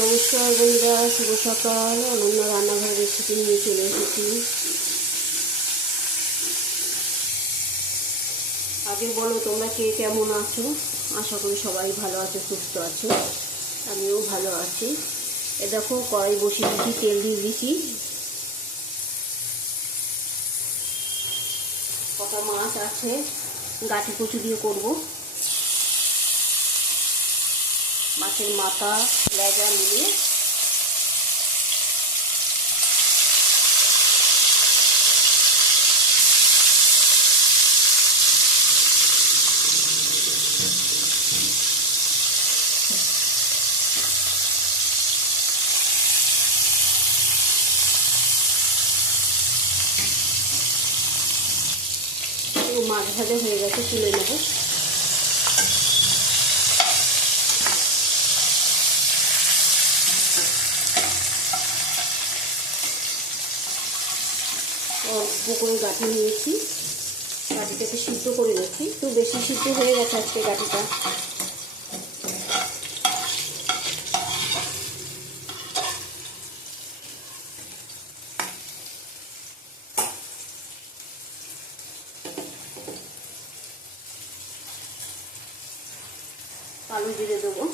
নমস্কার বন্ধুরা, শুভ সকাল। অনন্য রান্নাঘর রেসিপি নিয়ে চলে এসেছি। আগে বলো তোমরা কে কেমন আছো? আশা করি সবাই ভালো আছো, সুস্থ আছো। আমিও ভালো আছি। এ দেখো কড়াই বসিয়ে দিয়েছি, তেল দিয়ে দিয়েছি। কটা মাছ আছে, গাঁটি কচু দিয়ে করব। মাছের মাথা লেজা মিলিয়ে মাছ ভাজা হয়ে গেছে, তুলে নেব। অল্প করে গাঁটি নিয়েছি, গাঁটিটাকে সিদ্ধ করে নিচ্ছি। একটু বেশি সিদ্ধ হয়ে গেছে আজকে গাঁটিটা। কালো জিরে দেবো,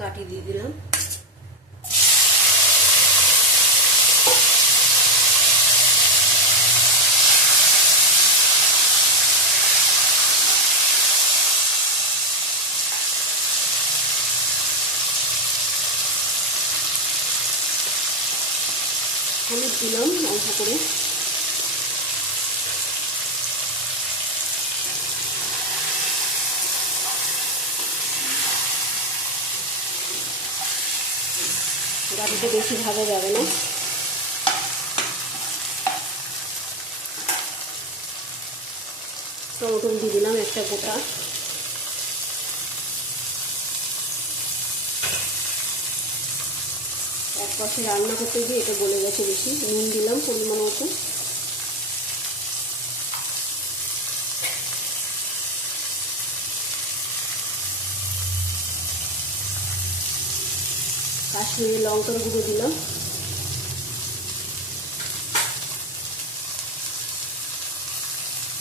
গাঁটি দিয়ে দিলাম। হলুদ দিলাম অল্প করে। গাঁটিটা বেশি ভাজা যাবে না। টমেটো দিয়ে দিলাম একটা গোটা। এক পাশে রান্না করতে গিয়ে এটা গলে গেছে বেশি। নুন দিলাম পরিমাণ মতো। কাশ্মীরি লঙ্কার গুঁড়ো দিলাম।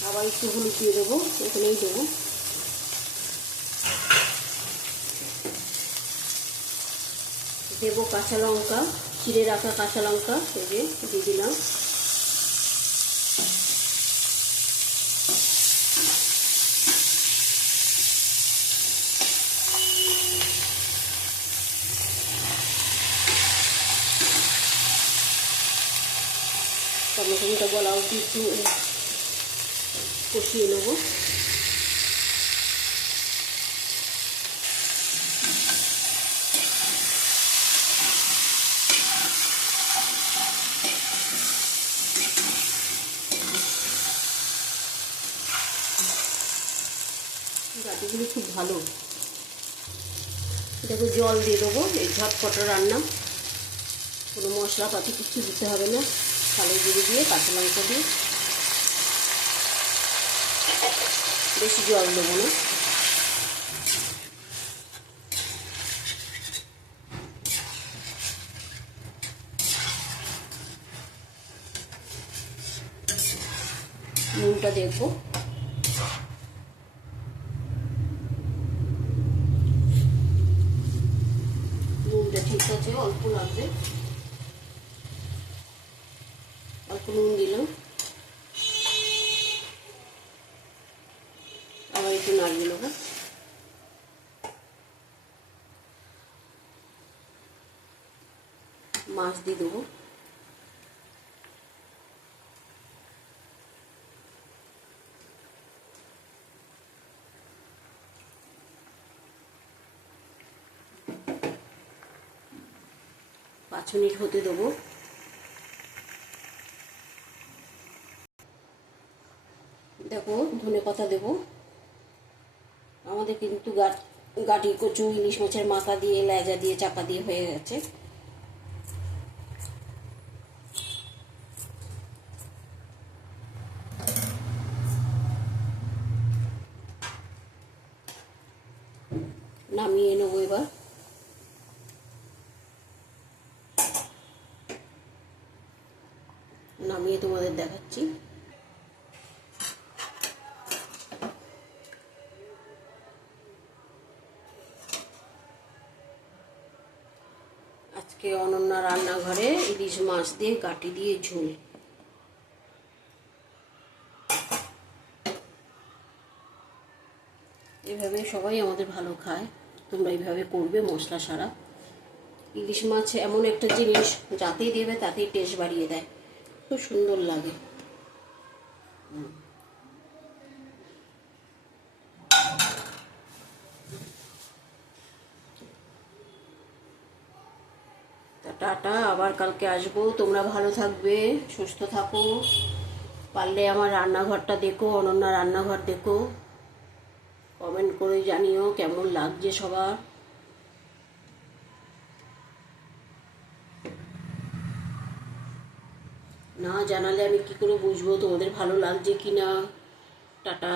আবার একটু হলুদ দিয়ে দেবো, এখানেই দেবো। দেবো কাঁচা লঙ্কা, চিড়ে রাখা কাঁচা লঙ্কা, এই যে দিয়ে দিলাম। টমেটোটা গলা অবধি একটু কষিয়ে নেবো। গাঁটিগুলি খুব ভালো। দেখো জল দিয়ে দেবো। এই ঝটপটা রান্না, কোনো মশলাপাতি কিছু দিতে হবে না। কালো জিরে দিয়ে কাঁচা লঙ্কা দিয়ে, বেশি জল দেবো না। নুনটা দেখবো। নুনটা ঠিক আছে, অল্প লাগবে। অল্প নুন দিলাম। আবার একটু নাড়িয়ে নেবো। মাছ দিয়ে দেবো। পাঁচ মিনিট হতে দেবো। দেখো ধনেপাতা দেবো। আমাদের কিন্তু গাঁটি কচু ইলিশ মাছের মাথা দিয়ে লেজা দিয়ে চাপা দিয়ে হয়ে গেছে। নামিয়ে নেবো এবার। নামিয়ে তোমাদের দেখাচ্ছি। আজকে অনন্যা রান্নাঘরে ইলিশ মাছ দিয়ে কাটি দিয়ে ঝোল। এভাবে সবাই আমাদের ভালো খায়, তোমরা এইভাবে করবে মশলা ছাড়া। ইলিশ মাছ এমন একটা জিনিস, যাতেই দেবে তাতেই টেস্ট বাড়িয়ে দেয়, খুব সুন্দর লাগে। টাটা, আবার কালকে আসবো। তোমরা ভালো থাকবে, সুস্থ থাকো। পারলে আমার রান্নাঘরটা দেখো, অনন্যা রান্নাঘর দেখো, কমেন্ট করে জানিও কেমন লাগছে সবার। না জানালে আমি কি করে বুঝবো তোমাদের ভালো লাগছে কি না। টাটা।